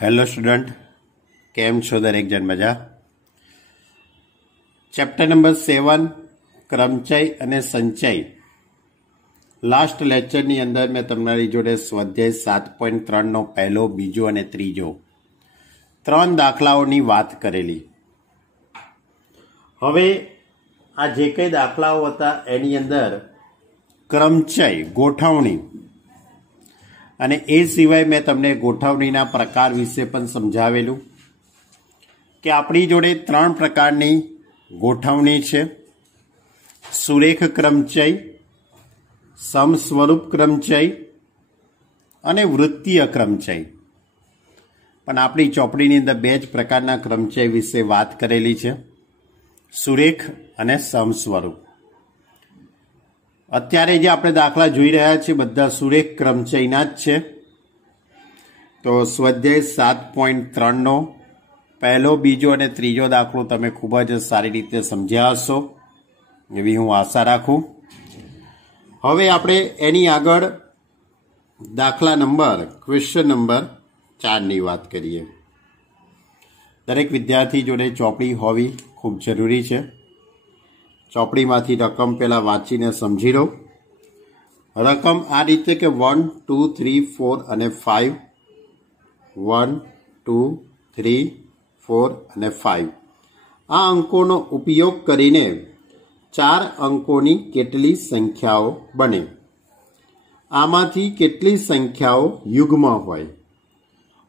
Hello student, केम छो दरेक जन मजा। चैप्टर नंबर 7 क्रमचय अने संचय। लास्ट लेक्चर नी अंदर मैं तमारी जोड़े स्वाध्याय 7.3 नो पहलो, बीजो अने त्रीजो 3 दाखलाओनी वात करेली। हवे आ जे कई दाखलाओ हता एनी अंदर क्रमचय गोठवणी અને એ સિવાય મેં તમને ગોઠવણીના પ્રકાર વિશે પણ સમજાવેલું કે આપણી જોડે 3 પ્રકારની ગોઠવણી છે: સુરેખ ક્રમચય, સમસ્વરૂપ ક્રમચય અને વૃત્તીય ક્રમચય। પણ આપણી ચોપડીની અંદર 2 જ પ્રકારના ક્રમચય વિશે વાત કરેલી છે, સુરેખ અને સમસ્વરૂપ। અત્યારે જે આપણે દાખલા જોઈ રહ્યા છીએ બધા સુરેખ ક્રમચયના જ છે। તો સ્વાધ્યાય 7.3 નો પહેલો, બીજો અને ત્રીજો દાખલો તમે ખૂબ જ સારી રીતે સમજ્યા હશો એવી હું આશા રાખું। હવે આપણે એની આગળ દાખલા નંબર ક્વેશ્ચન નંબર 4 ની વાત કરીએ। દરેક વિદ્યાર્થી જોડે ચોપડી હોવી ખૂબ જરૂરી છે। ચોપડીમાંથી રકમ પહેલાં વાંચીને સમજી લો। રકમ આ રીતે કે 1, 2, 3, 4 અને 5, 1, 2, 3, 4 અને 5 આ અંકોનો ઉપયોગ કરીને 4 અંકોની કેટલી સંખ્યાઓ બને? આમાંથી કેટલી સંખ્યાઓ યુગ્મ હોય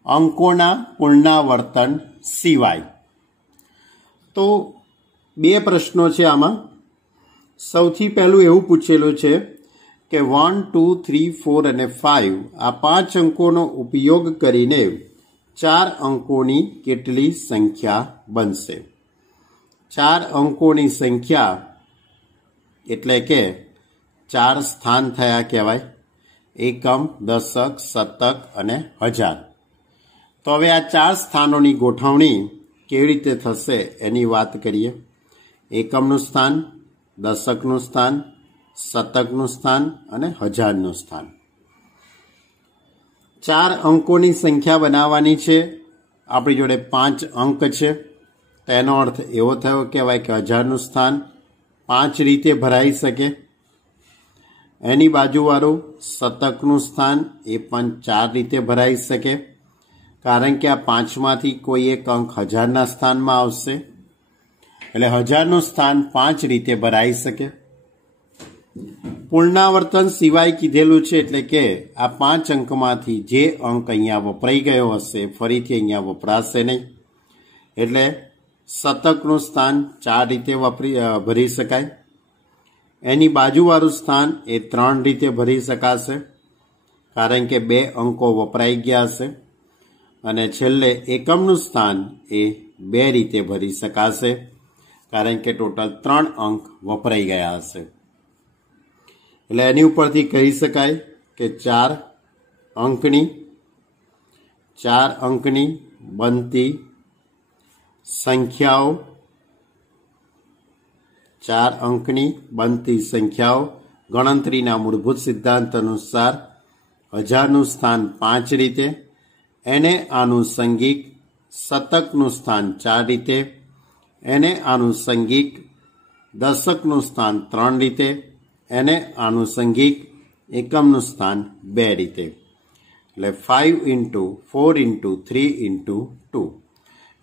અંકોના પુનરાવર્તન સિવાય? તો 2 પ્રશ્નો છે આમાં। સૌથી પહેલું એવું પૂછેલું છે કે 1, 2, 3, 4 અને 5 આ 5 અંકોનો ઉપયોગ કરીને 4 અંકોની કેટલી સંખ્યા બનશે? 4 અંકોની સંખ્યા એટલે કે 4 સ્થાન થયા કહેવાય, એકમ, દશક, શતક અને હજાર। તો હવે આ 4 સ્થાનોની ગોઠવણી કેવી રીતે થશે એની વાત કરીએ। એકમનું સ્થાન, દશકનું સ્થાન, શતકનું સ્થાન અને હજારનું સ્થાન। 4 અંકોની સંખ્યા બનાવવાની છે। આપણી જોડે 5 અંક છે, તેનો અર્થ એવો થયો કહેવાય કે હજારનું સ્થાન 5 રીતે ભરાઈ શકે। એની બાજુવાળું શતકનું સ્થાન એ પણ 4 રીતે ભરાઈ શકે, કારણ કે આ 5માંથી કોઈ એક અંક હજારના સ્થાનમાં આવશે, એટલે હજારનું સ્થાન 5 રીતે ભરાઈ શકે। પુનરાવર્તન સિવાય કીધેલું છે, એટલે કે આ 5 અંકમાંથી જે અંક અહીંયા વપરાઈ ગયો હશે ફરીથી અહીંયા વપરાશે નહીં, એટલે શતકનું સ્થાન 4 રીતે ભરી શકાય। એની બાજુવાળું સ્થાન એ 3 રીતે ભરી શકાશે, કારણ કે 2 અંકો વપરાઈ ગયા હશે। અને છેલ્લે એકમનું સ્થાન એ 2 રીતે ભરી શકાશે, કારણ કે ટોટલ 3 અંક વપરાઈ ગયા હશે। એટલે એની ઉપરથી કહી શકાય કે 4 અંકની બનતી સંખ્યાઓ 4 અંકની બનતી સંખ્યાઓ ગણતરીના મૂળભૂત સિદ્ધાંત અનુસાર હજારનું સ્થાન 5 રીતે, એને આનુષંગિક શતકનું સ્થાન 4 રીતે, એને આનુષંગિક દશકનું સ્થાન 3 રીતે, એને આનુષંગિક એકમનું સ્થાન 2 રીતે। એટલે 5 × 4 × 3 × 2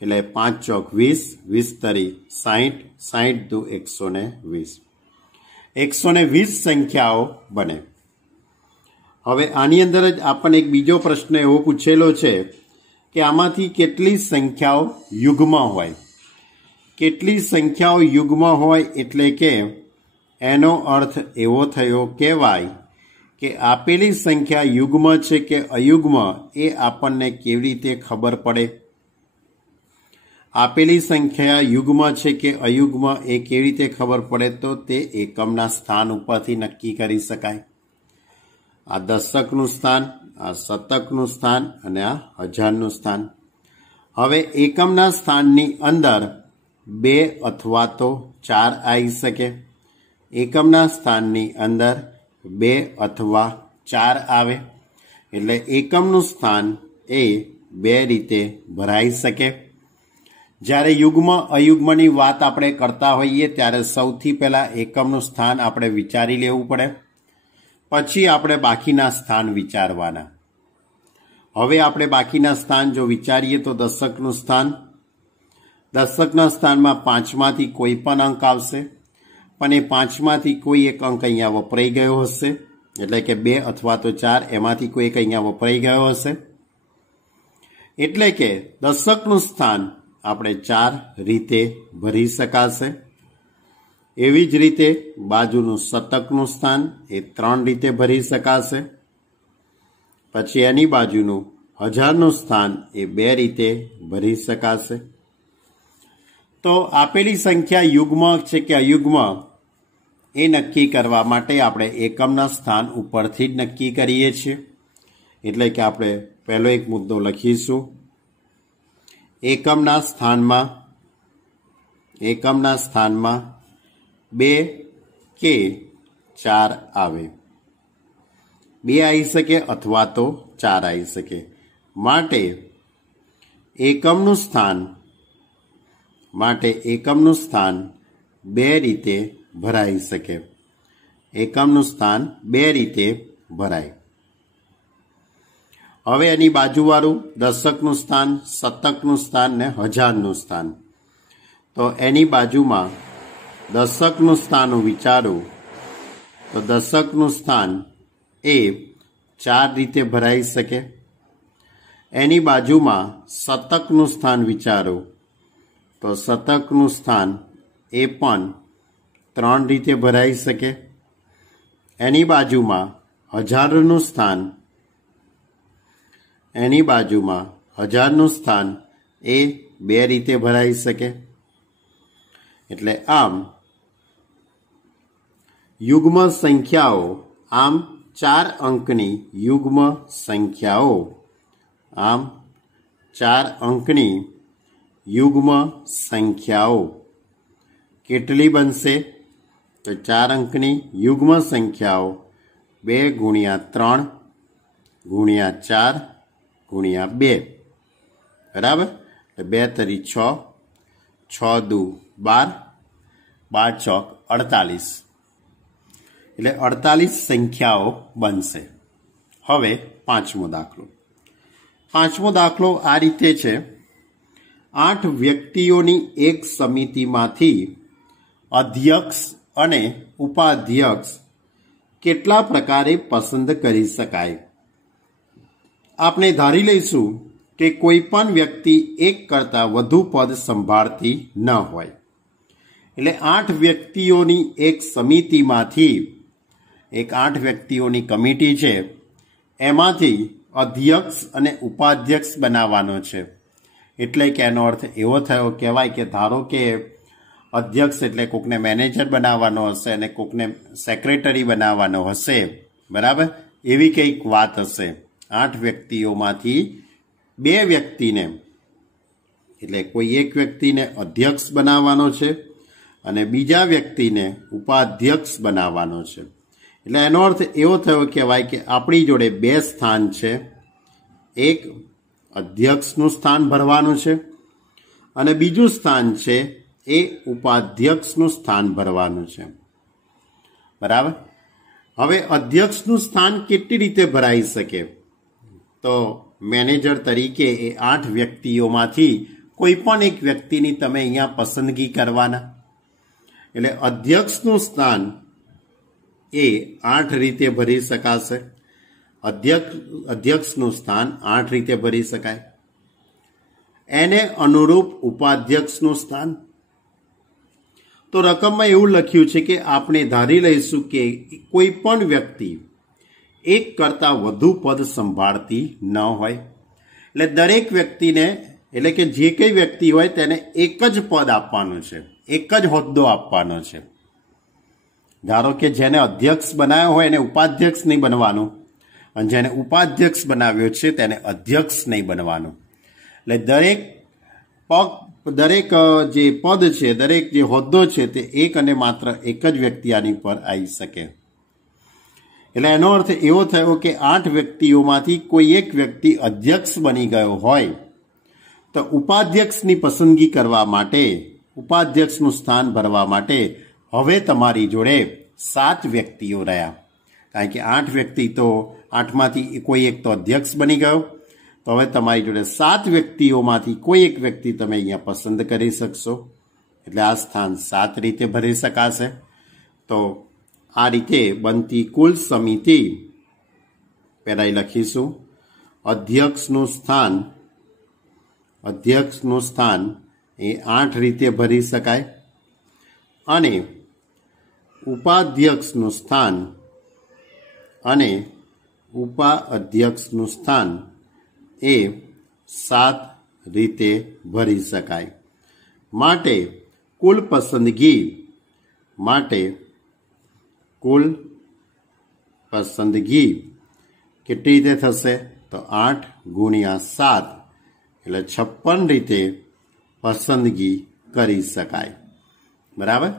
એટલે 5 ચોક 20, 20 તરી 60, 60 દુ 120, 120 સંખ્યાઓ બને। હવે આની અંદર જ આપણને એક બીજો પ્રશ્ન એવો પૂછેલો છે કે આમાંથી કેટલી સંખ્યાઓ યુગ્મ હોય? કેટલી સંખ્યાઓ યુગ્મ હોય એટલે કે એનો અર્થ એવો થયો કહેવાય કે આપેલી સંખ્યા યુગ્મ છે કે અયુગ્મ એ આપણને કેવી રીતે ખબર પડે? આપેલી સંખ્યા યુગ્મ છે કે અયુગ્મ એ કેવી રીતે ખબર પડે? તો તે એકમના સ્થાન ઉપરથી નક્કી કરી શકાય। આ દશકનું સ્થાન, આ શતકનું સ્થાન અને આ હજારનું સ્થાન। હવે એકમના સ્થાનની અંદર 2 અથવા તો 4 આવી શકે। એકમના સ્થાનની અંદર 2 અથવા 4 આવે એટલે એકમનું સ્થાન એ બે રીતે ભરાઈ શકે। જ્યારે યુગ્મ અયુગ્મની વાત આપણે કરતા હોઈએ ત્યારે સૌથી પહેલાં એકમનું સ્થાન આપણે વિચારી લેવું પડે, પછી આપણે બાકીના સ્થાન વિચારવાના। હવે આપણે બાકીના સ્થાન જો વિચારીએ તો દશકનું સ્થાન, દશકના સ્થાનમાં પાંચમાંથી કોઈ પણ અંક આવશે, પણ એ પાંચમાંથી કોઈ એક અંક અહીંયા વપરાઈ ગયો હશે, એટલે કે 2 અથવા તો 4 એમાંથી કોઈ એક અહીંયા વપરાઈ ગયો હશે, એટલે કે દશકનું સ્થાન આપણે 4 રીતે ભરી શકાશે। એવી જ રીતે બાજુનું શતકનું સ્થાન એ 3 રીતે ભરી શકાશે। પછી એની બાજુનું હજારનું સ્થાન એ 2 રીતે ભરી શકાશે। તો આપેલી સંખ્યા યુગ્મ છે કે અયુગ્મ એ નક્કી કરવા માટે આપણે એકમના સ્થાન ઉપરથી જ નક્કી કરીએ છીએ। એટલે કે આપણે પહેલો એક મુદ્દો લખીશું, એકમના સ્થાનમાં 2 કે 4 આવે, 2 આવી શકે અથવા તો 4 આવી શકે, માટે એકમનું સ્થાન 2 રીતે ભરાઈ શકે। એકમનું સ્થાન 2 રીતે ભરાય। હવે એની બાજુવાળું દશકનું સ્થાન, શતકનું સ્થાન ને હજારનું સ્થાન, તો એની બાજુમાં દશકનું સ્થાન વિચારું તો દશકનું સ્થાન એ 4 રીતે ભરાઈ શકે। એની બાજુમાં શતકનું સ્થાન વિચારું તો શતકનું સ્થાન એ પણ 3 રીતે ભરાઈ શકે। એની બાજુમાં હજારનું સ્થાન એ 2 રીતે ભરાઈ શકે। એટલે આમ યુગ્મ સંખ્યાઓ, આમ 4 અંકની યુગ્મ સંખ્યાઓ, આમ 4 અંકની યુગ્મ સંખ્યાઓ કેટલી બનશે? તો 4 અંકની યુગ્મ સંખ્યાઓ 2 ગુણ્યા 3 ગુણ્યા 4 ગુણ્યા 2, બરાબર? 2 તરી 6, 6 દુ 12, 12 ચોક 48, એટલે 48 સંખ્યાઓ બનશે। હવે પાંચમો દાખલો આ રીતે છે, 8 વ્યક્તિઓની એક સમિતિમાંથી અધ્યક્ષ અને ઉપાધ્યક્ષ કેટલા પ્રકારે પસંદ કરી શકાય? આપણે ધારી લઈશું કે કોઈ પણ વ્યક્તિ એક કરતાં વધુ પદ સંભાળતી ન હોય, એટલે 8 વ્યક્તિઓની એક સમિતિમાંથી, એક 8 વ્યક્તિઓની કમિટી છે, એમાંથી અધ્યક્ષ અને ઉપાધ્યક્ષ બનાવવાનો છે। એટલે કે એનો અર્થ એવો થયો કહેવાય કે ધારો કે અધ્યક્ષ એટલે કોકને મેનેજર બનાવવાનો હશે અને કોકને સેક્રેટરી બનાવવાનો હશે, બરાબર? એવી કંઈક વાત હશે। 8 વ્યક્તિઓમાંથી 2 વ્યક્તિને, એટલે કોઈ એક વ્યક્તિને અધ્યક્ષ બનાવવાનો છે અને બીજા વ્યક્તિને ઉપાધ્યક્ષ બનાવવાનો છે। એટલે એનો અર્થ એવો થયો કહેવાય કે આપણી જોડે 2 સ્થાન છે, એક અધ્યક્ષનું સ્થાન ભરવાનું છે અને બીજું સ્થાન છે એ ઉપાધ્યક્ષનું સ્થાન ભરવાનું છે, બરાબર? હવે અધ્યક્ષનું સ્થાન કેટલી રીતે ભરાઈ શકે? તો મેનેજર તરીકે એ 8 વ્યક્તિઓમાંથી કોઈ પણ એક વ્યક્તિની તમે અહીંયા પસંદગી કરવાના। એટલે અધ્યક્ષનું સ્થાન એ 8 રીતે ભરી શકાશે, અધ્યક્ષનું સ્થાન 8 રીતે ભરી શકાય। એને અનુરૂપ ઉપાધ્યક્ષનું સ્થાન, તો રકમમાં એવું લખ્યું છે કે આપણે ધારી લઈશું કે કોઈ પણ વ્યક્તિ એક કરતાં વધુ પદ સંભાળતી ન હોય, એટલે દરેક વ્યક્તિને, એટલે કે જે કંઈ વ્યક્તિ હોય તેને એક જ પદ આપવાનું છે, એક જ હોદ્દો આપવાનો છે। ધારો કે જેને અધ્યક્ષ બનાવ્યો હોય એને ઉપાધ્યક્ષ નહીં બનવાનું, અને જેને ઉપાધ્યક્ષ બનાવ્યો છે તેને અધ્યક્ષ નહીં બનવાનું। એટલે દરેક જે પદ છે, દરેક જે હોદ્દો છે તે એક અને માત્ર એક જ વ્યક્તિ આની પર આવી શકે। એટલે એનો અર્થ એવો થયો કે 8 વ્યક્તિઓમાંથી કોઈ એક વ્યક્તિ અધ્યક્ષ બની ગયો હોય તો ઉપાધ્યક્ષની પસંદગી કરવા માટે, ઉપાધ્યક્ષનું સ્થાન ભરવા માટે હવે તમારી જોડે 7 વ્યક્તિઓ રહ્યા. કારણ કે 8 વ્યક્તિ તો 8માંથી કોઈ એક તો અધ્યક્ષ બની ગયો, તો હવે તમારી જોડે 7 વ્યક્તિઓમાંથી કોઈ એક વ્યક્તિ તમે અહીંયા પસંદ કરી શકશો. એટલે આ સ્થાન 7 રીતે ભરી શકાશે. તો આ રીતે બનતી કુલ સમિતિ પહેલાં લખીશું. અધ્યક્ષનું સ્થાન એ 8 રીતે ભરી શકાય અને ઉપાધ્યક્ષનું સ્થાન એ 7 રીતે ભરી શકાય. માટે કુલ પસંદગી કેટલી રીતે થશે? તો 8 ગુણ્યા 7 એટલે 56 રીતે પસંદગી કરી શકાય. બરાબર,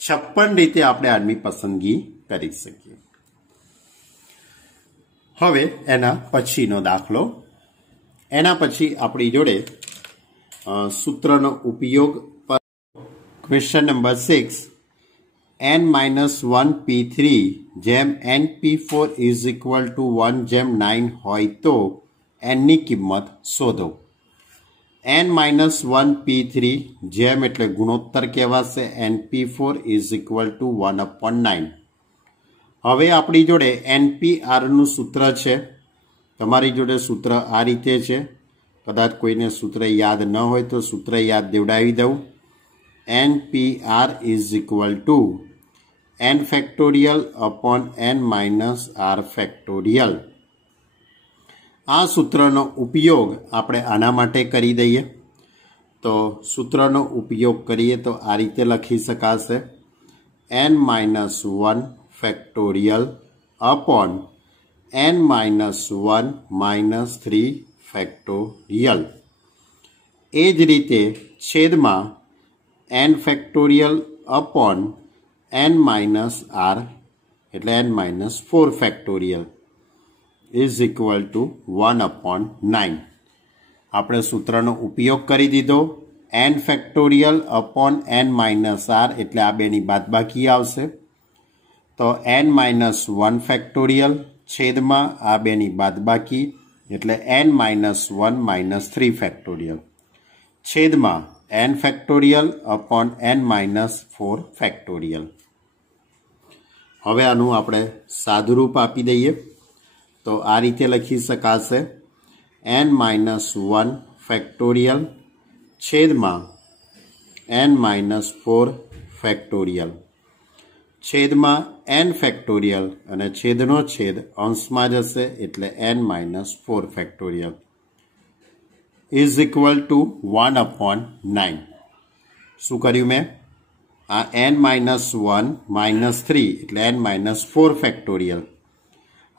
56 રીતે આપણે આની પસંદગી કરી શકીએ. હવે એના પછીનો દાખલો, એના પછી આપણી જોડે સૂત્રનો ઉપયોગ પર ક્વેશ્ચન નંબર 6, n-1 p3 જેમ np4 ઇઝ ઇક્વલ ટુ 1/9 હોય તો nની કિંમત શોધો. n-1 p3 જેમ એટલે ગુણોત્તર કહેવાશે, np4 ઇઝ ઇક્વલ ટુ 1/9. હવે આપણી જોડે NPRનું સૂત્ર છે. તમારી જોડે સૂત્ર આ રીતે છે. કદાચ કોઈને સૂત્ર યાદ ન હોય તો સૂત્ર યાદ દેવડાવી દઉં. NPR is equal to n factorial upon n minus r factorial. આ સૂત્રનો ઉપયોગ આપણે આના માટે કરી દઈએ. તો સૂત્રનો ઉપયોગ કરીએ તો આ રીતે લખી શકાશે, n-1 factorial upon n-1 minus 3 factorial. એ જ રીતે છેદમાં n factorial upon n minus r એટલે n-4 factorial is equal to 1/9. આપણે સૂત્રનો ઉપયોગ કરી દીધો. n factorial upon n minus r એટલે આ બેની બાદબાકી આવશે. તો n-1 ફેક્ટોરિયલ છેદમાં આ બેની બાદબાકી એટલે n-1 માઇનસ 3 ફેક્ટોરિયલ છેદમાં n factorial upon n-4 factorial. હવે આનું આપણે સાદુરૂપ આપી દઈએ તો આ રીતે લખી શકાશે, n-1 ફેક્ટોરિયલ છેદમાં n-4 ફેક્ટોરિયલ છેદમાં n ફેક્ટોરિયલ અને છેદનો છેદ અંશમાં જશે એટલે n-4 factorial is equal to 1/9. શું કર્યું મેં? આ n-1 માઇનસ 3 એટલે n-4 ફેક્ટોરિયલ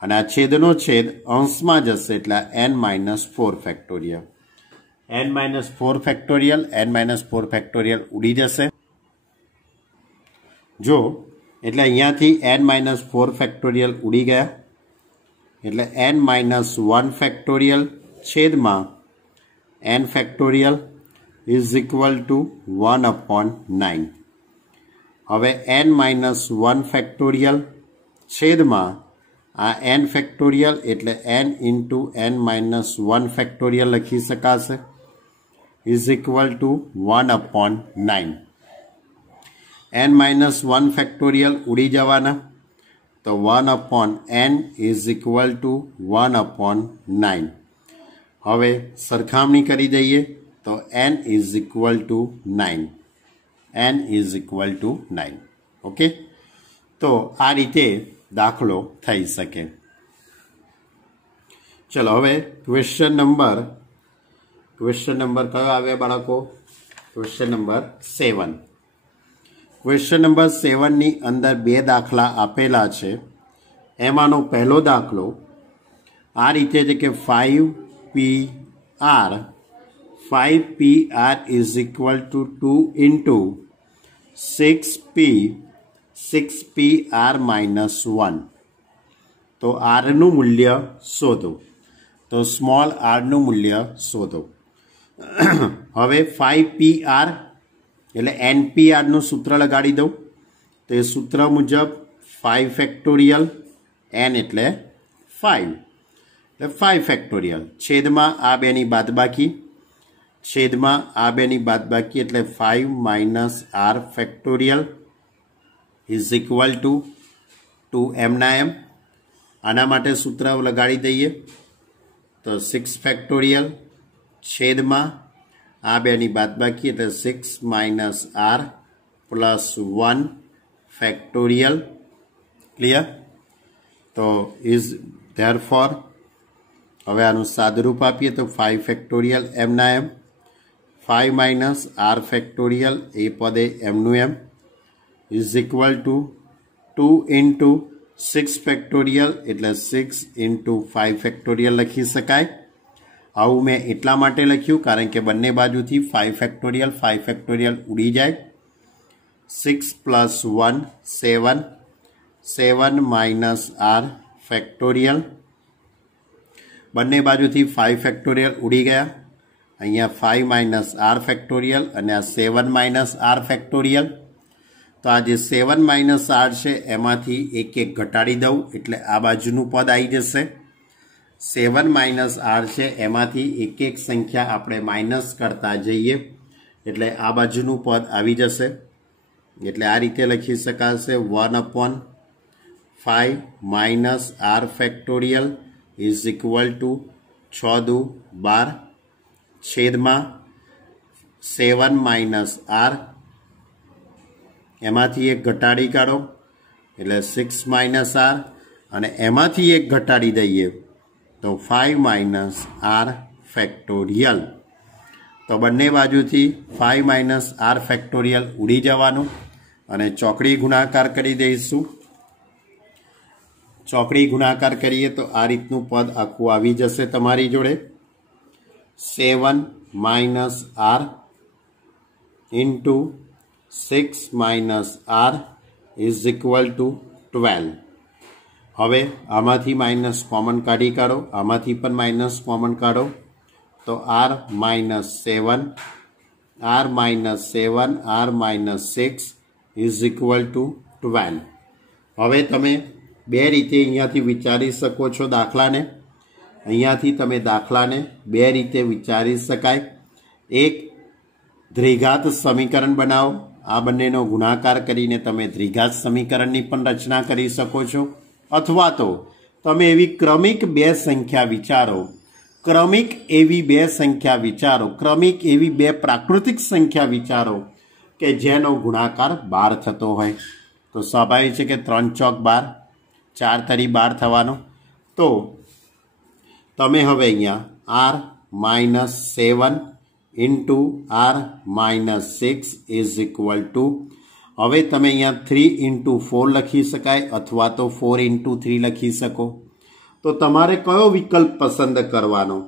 અને આ છેદનો છેદ અંશમાં જશે એટલે n-4 factorial. n-4 factorial n-4 factorial ઉડી જશે. જો એટલે અહીંયાથી n-4 ફેક્ટોરિયલ ઉડી ગયા એટલે n-1 ફેક્ટોરિયલ છેદમાં n factorial is equal to 1/9. હવે n-1 ફેક્ટોરિયલ છેદમાં આ n ફેક્ટોરિયલ એટલે n ઇન્ટુ n-1 ફેક્ટોરિયલ લખી શકાશે is equal to 1/9. n-1 factorial ઉડી જવાના તો 1/n ઇઝ ઇક્વલ ટુ 1/9. હવે સરખામણી કરી દઈએ તો n is equal to 9. n is equal to 9. Okay, તો આ રીતે દાખલો થઈ શકે. ચલો હવે ક્વેશ્ચન નંબર કયો આવે બાળકો? Question number 7. ક્વેશ્ચન નંબર 7ની અંદર 2 દાખલા આપેલા છે. એમાંનો પહેલો દાખલો આ રીતે છે કે 5PR is equal to 2 into 6PR minus 1. તો આરનું મૂલ્ય શોધો. તો સ્મોલ આરનું મૂલ્ય શોધો. હવે 5PR એટલે NPRનું સૂત્ર લગાડી દઉં. તો એ સૂત્ર મુજબ 5 ફેક્ટોરિયલ n એટલે 5 એટલે 5 ફેક્ટોરિયલ છેદમાં આ બેની બાદબાકી એટલે 5 minus r factorial is equal to 2m ના m. આના માટે સૂત્ર લગાડી દઈએ તો 6 ફેક્ટોરિયલ છેદમાં આ બેની બાદબાકી એટલે 6 minus r plus 1 factorial. Clear? તો ઇઝ ધેરફોર હવે આનું સાદુરૂપ આપીએ તો 5 ફેક્ટોરિયલ m ના m, 5 માઇનસ r ફેક્ટોરિયલ એ પદે m નું m is equal to 2 into 6 factorial એટલે 6 ઇન્ટુ 5 ફેક્ટોરિયલ લખી શકાય. આવું મેં એટલા માટે લખ્યું કારણ કે બંને બાજુથી 5 ફેક્ટોરિયલ ઉડી જાય. 6 પ્લસ 1 7, 7 માઇનસ r ફેક્ટોરિયલ. બંને બાજુથી 5 ફેક્ટોરિયલ ઉડી ગયા. અહીંયા 5 માઇનસ r ફેક્ટોરિયલ અને આ 7 માઇનસ r ફેક્ટોરિયલ. તો આ જે 7 માઇનસ r છે એમાંથી એક ઘટાડી દઉં એટલે આ બાજુનું પદ આવી જશે. 7 માઇનસ r છે એમાંથી એક સંખ્યા આપણે માઇનસ કરતા જઈએ એટલે આ બાજુનું પદ આવી જશે. એટલે આ રીતે લખી શકાશે 1/5 minus r factorial is equal to 6 દુ 12 છેદમાં 7 માઇનસ r એમાંથી એક ઘટાડી કાઢો એટલે 6 માઇનસ r અને એમાંથી એક ઘટાડી દઈએ તો 5 માઇનસ r ફેક્ટોરિયલ. તો બંને બાજુથી 5 માઇનસ r ફેક્ટોરિયલ ઉડી જવાનું અને ચોકડી ગુણાકાર કરી દઈશું. ચોકડી ગુણાકાર કરીએ તો આ રીતનું પદ આખું આવી જશે તમારી જોડે. 7 minus r into 6 minus r is equal to 12. હવે આમાંથી માઇનસ કોમન કાઢી કાઢો, આમાંથી પણ માઇનસ કોમન કાઢો તો r minus 7 r minus 6 is equal to 12. હવે તમે બે રીતે અહીંયાથી વિચારી શકો છો દાખલાને. અહીંયાથી તમે દાખલાને બે રીતે વિચારી શકાય. એક દ્વિઘાત સમીકરણ બનાવો. આ બંનેનો ગુણાકાર કરીને તમે દ્વિઘાત સમીકરણની પણ રચના કરી શકો છો. અથવા તો તમે એવી ક્રમિક બે સંખ્યા વિચારો, ક્રમિક એવી બે પ્રાકૃતિક સંખ્યા વિચારો કે જેનો ગુણાકાર 12 થતો હોય. તો સ્વાભાવિક છે કે 3 ચોક 12, 4 તરી 12 થવાનો. તો તમે હવે અહીંયા r minus 7 into r minus 6 is equal to, હવે તમે અહીંયા 3 ઇન્ટુ 4 લખી શકાય અથવા તો 4 ઇન્ટુ 3 લખી શકો. તો તમારે કયો વિકલ્પ પસંદ કરવાનો?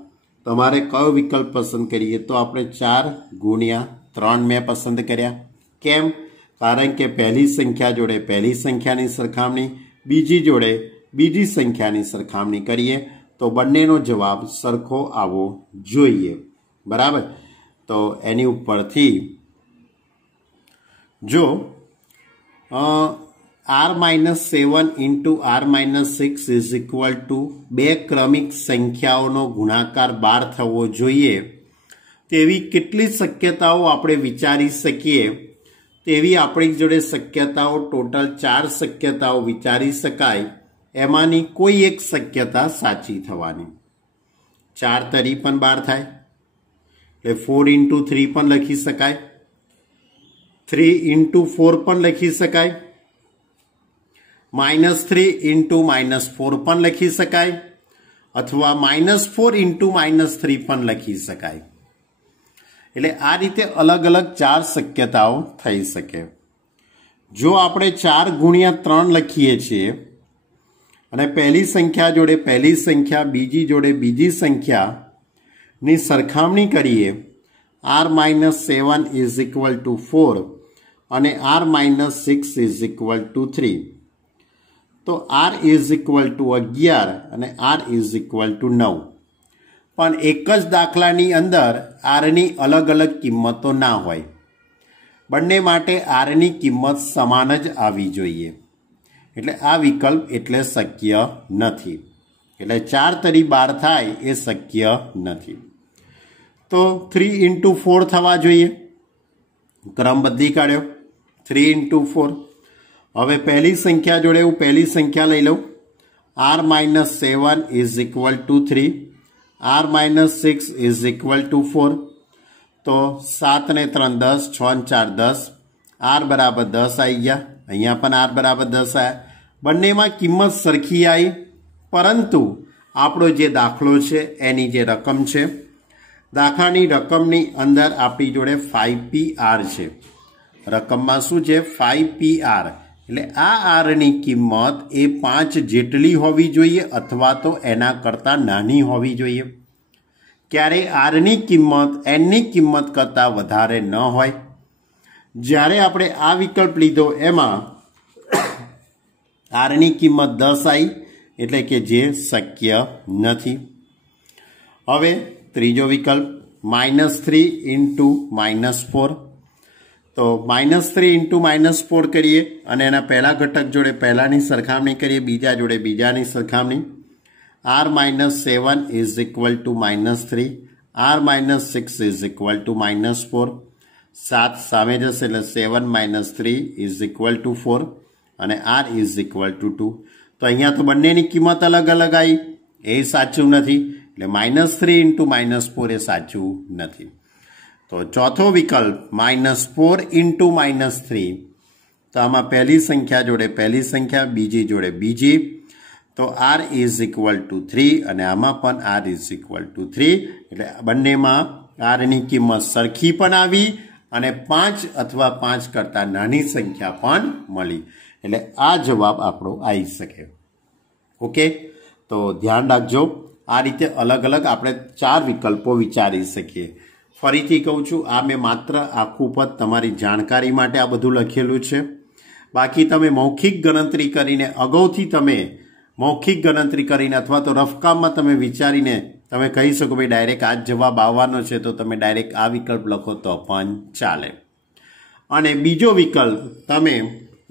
તમારે કયો વિકલ્પ પસંદ કરીએ તો આપણે 4 ગુણ્યા 3 મેં પસંદ કર્યા. કેમ? કારણ કે પહેલી સંખ્યા જોડે પહેલી સંખ્યાની સરખામણી, બીજી જોડે બીજી સંખ્યાની સરખામણી કરીએ તો બંનેનો જવાબ સરખો આવવો જોઈએ. બરાબર? તો એની ઉપરથી જો r minus 7 into r minus 6 is equal to બે ક્રમિક સંખ્યાઓનો ગુણાકાર 12 થવો જોઈએ તેવી કેટલી શક્યતાઓ આપણે વિચારી શકીએ? તેવી આપણી જોડે શક્યતાઓ ટોટલ 4 શક્યતાઓ વિચારી શકાય. એમાંની કોઈ એક શક્યતા સાચી થવાની. 4 તરી પણ 12 થાય એટલે 4 ઇન્ટુ 3 પણ લખી શકાય, 3 ઇન્ટુ 4 પણ લખી શકાય, -3 ઇન્ટુ -4 પણ લખી શકાય અથવા -4 ઇન્ટુ -3 પણ લખી શકાય. એટલે આ રીતે અલગ અલગ 4 શક્યતાઓ થઈ શકે. જો આપણે 4 ગુણ્યા 3 લખીએ છીએ અને પહેલી સંખ્યા જોડે પહેલી સંખ્યા, બીજી જોડે બીજી સંખ્યાની સરખામણી કરીએ, r minus 7 is equal to 4 અને r minus 6 is equal to 3. તો આર ઇઝ ઇક્વલ ટુ 11 અને આર ઇઝ ઇક્વલ ટુ 9. પણ એક જ દાખલાની અંદર આરની અલગ અલગ કિંમતો ના હોય. બંને માટે આરની કિંમત સમાન જ આવી જોઈએ. એટલે આ વિકલ્પ એટલે શક્ય નથી. એટલે 4 તરી 12 થાય એ શક્ય નથી. તો 3 into 4 થવા જોઈએ. ક્રમ બદલી કાઢ્યો. 3 into 4. હવે પહેલી સંખ્યા જોડે હું પહેલી સંખ્યા લઈ લઉં. r minus 7 is equal to 3. r minus 6 is equal to 4. તો 7 ને 3 10, 6 ને 4 10. r બરાબર 10 આવી ગયા. અહીંયા પણ r બરાબર 10 આવ્યા. બંનેમાં કિંમત સરખી આવી, પરંતુ આપણો જે દાખલો છે એની જે રકમ છે, દાખલાની રકમની અંદર આપણી જોડે 5pr છે. રકમમાં શું છે? 5pr. એટલે આ આરની કિંમત એ 5 જેટલી હોવી જોઈએ અથવા તો એના કરતાં નાની હોવી જોઈએ. ક્યારે આરની કિંમત એનની કિંમત કરતાં વધારે ન હોય. જ્યારે આપણે આ વિકલ્પ લીધો એમાં આરની કિંમત 10 આવી, એટલે કે જે શક્ય નથી. હવે ત્રીજો વિકલ્પ -3 into -4. તો -3 into -4 કરીએ અને એના પહેલા ઘટક જોડે પહેલાની સરખામણી કરીએ, બીજા જોડે બીજાની સરખામણી. r minus 7 is equal to -3. r minus 6 is equal to -4. 7 સામે જશે એટલે 7 minus 3 is equal to 4 અને r is equal to 2. તો અહીંયા તો બંનેની કિંમત અલગ અલગ આવી, એ સાચું નથી. એટલે -3 into -4 એ સાચું નથી. તો ચોથો વિકલ્પ -4 into -3. તો આમાં પહેલી સંખ્યા જોડે પહેલી સંખ્યા, બીજી જોડે બીજી. તો r is equal to 3 અને આમાં પણ r is equal to 3. એટલે બંનેમાં rની કિંમત સરખી પણ આવી અને 5 અથવા 5 કરતાં નાની સંખ્યા પણ મળી. એટલે આ જવાબ આપણો આવી શકે. ઓકે, તો ધ્યાન રાખજો. આ રીતે અલગ અલગ આપણે 4 વિકલ્પો વિચારી શકીએ. ફરીથી કહું છું, આ મેં માત્ર આખું પદ તમારી જાણકારી માટે આ બધું લખેલું છે. બાકી તમે મૌખિક ગણતરી કરીને અગાઉથી તમે મૌખિક ગણતરી કરીને અથવા તો રફકામમાં તમે વિચારીને તમે કહી શકો ભાઈ ડાયરેક્ટ આ જ જવાબ આવવાનો છે, તો તમે ડાયરેક્ટ આ વિકલ્પ લખો તો પણ ચાલે. અને બીજો વિકલ્પ તમે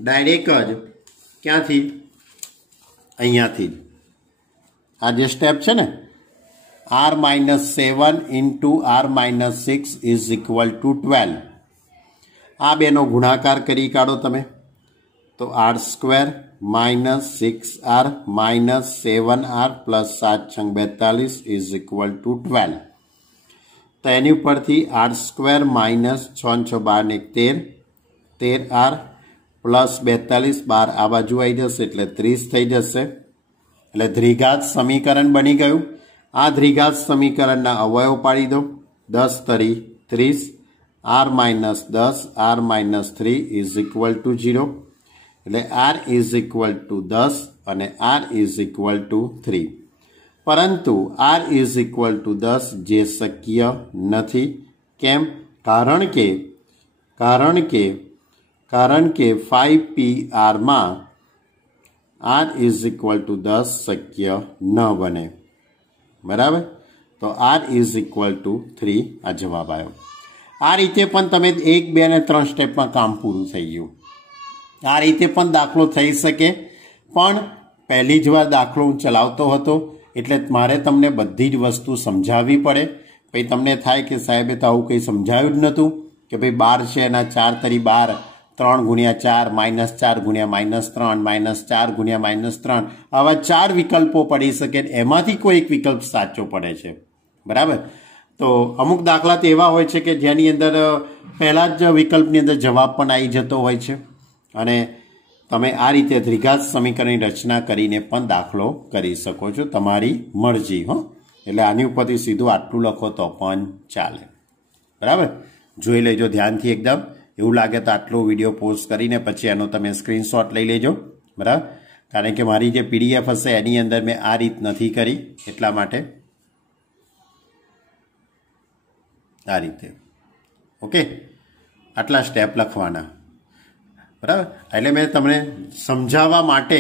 ડાયરેક્ટ જ ક્યાંથી? અહીંયાથી જ આ જે સ્ટેપ છે ને, r minus 7 into r minus 6 is equal to 12. આ બેનો ગુણાકાર કરી કાઢો તમે. તો r square minus 6r minus 7r plus 7 છંગ 42 is equal to 12. તો એની ઉપરથી r square minus 6 6 12 ને 13, 13r plus 42, 12 આ બાજુ આવી જશે એટલે 30 થઈ જશે. એટલે દ્વિઘાત સમીકરણ બની ગયું. આ દ્વિઘાત સમીકરણના અવયવ પાડી દો. 10 તરી 30, r minus 10, r minus 3 is equal to 0. એટલે r is equal to 10 અને r is equal to 3. પરંતુ r is equal to 10 જે શક્ય નથી. કેમ? કારણ કે 5pr માં r is equal to 10 શક્ય ન બને. બરાબર? તો r is equal to 3 આ જવાબ આવ્યો. આ રીતે પણ તમે 1, 2 અને 3 સ્ટેપમાં કામ પૂરું થઈ ગયું. આ રીતે પણ દાખલો થઈ શકે, પણ પહેલી જ વાર દાખલો હું ચલાવતો હતો એટલે મારે તમને બધી જ વસ્તુ સમજાવવી પડે. પછી તમને થાય કે સાહેબે તો આવું કંઈ સમજાવ્યું જ નહોતું, કે ભાઈ 12 છે એના 4 તરી 12, 3 ગુણ્યા 4, -4 ગુણ્યા -3, -4 ગુણ્યા -3, આવા 4 વિકલ્પો પડી શકે. એમાંથી કોઈ એક વિકલ્પ સાચો પડે છે. બરાબર? તો અમુક દાખલા તો એવા હોય છે કે જેની અંદર પહેલા જ વિકલ્પની અંદર જવાબ પણ આવી જતો હોય છે. અને તમે આ રીતે દ્વિઘાત સમીકરણની રચના કરીને પણ દાખલો કરી શકો છો, તમારી મરજી. એટલે આની ઉપરથી સીધું આટલું લખો તો પણ ચાલે. બરાબર? જોઈ લેજો ધ્યાનથી એકદમ. એવું લાગે તો આટલો વિડીયો પોસ્ટ કરીને પછી એનો તમે સ્ક્રીનશોટ લઈ લેજો. બરાબર? કારણ કે મારી જે પીડીએફ હશે એની અંદર મેં આ રીત નથી કરી, એટલા માટે આ રીતે. ઓકે, આટલા સ્ટેપ લખવાના. બરાબર? એટલે મેં તમને સમજાવવા માટે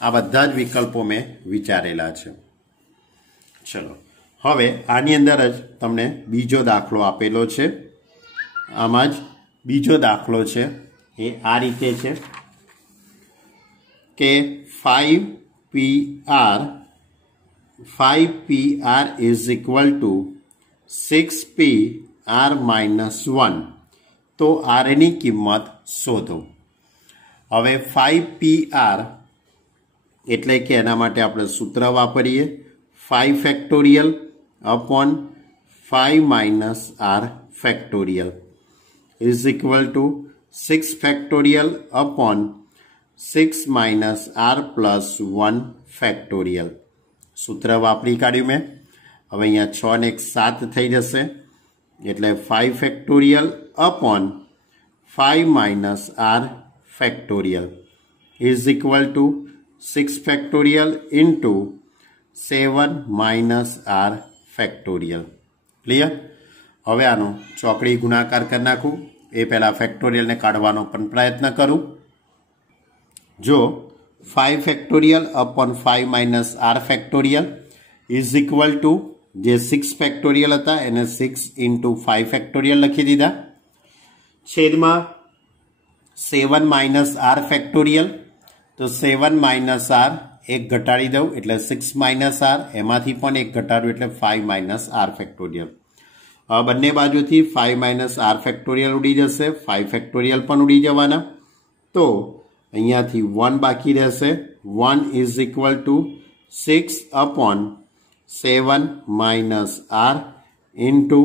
आ बधा ज विकल्पो में विचारेला छे। चलो हवे आनी अंदर ज तमने बीजो दाखलो आपेलो छे। आमां ज बीजो दाखलो छे ए आ रीते छे के 5PR is equal to 6PR minus 1। तो R ની કિંમત શોધો। હવે 5PR એટલે કે એના માટે આપણે સૂત્ર વાપરીએ 5 factorial upon 5 minus R factorial is equal to 6 factorial upon 6 minus R plus 1 factorial। सूत्र वापरी काढ्યું મેં। હવે અહીંયા 6 ને 7 થઈ જશે એટલે 5 factorial upon 5 minus R factorial is equal to 6 factorial into 7 minus R factorial। Clear? હવે આનો ચોકડી ગુણાકાર કરી નાખું। એ પહેલા ફેક્ટોરિયલ ને કાઢવાનો પણ પ્રયત્ન કરું। જો 5 factorial upon 5 minus R factorial is equal to જે 6 ફેક્ટોરિયલ હતા એને 6 into 5 ફેક્ટોરિયલ લખી દીધા। છેદમાં 7 minus R factorial તો 7 minus R एक घटाड़ी दઉં એટલે 6 minus R એમાંથી પણ એક ઘટાડું એટલે 5 minus R factorial। હવે બંને બાજુથી 5 minus R factorial ઉડી જશે, 5 factorial પણ ઉડી જવાના। તો અહીંયાથી 1 બાકી રહેશે। 1 is equal to 6 upon 7 minus R into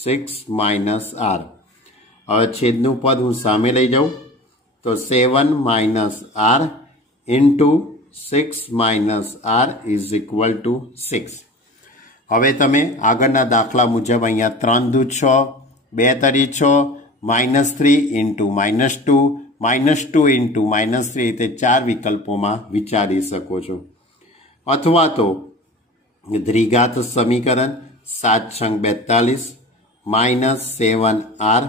6 minus R। હવે છેદનું પદ હું સામે લઈ જાઉં તો 7 minus R into 6 minus R is equal to 6। હવે તમે આગળના દાખલા મુજબ અહીંયા 3 દૂ 6, 2 તરી 6, -3 into -2, -2 into -3 તે 4 વિકલ્પોમાં વિચારી શકો છો। અથવા તો દ્વિઘાત સમીકરણ 7 × 42 -7R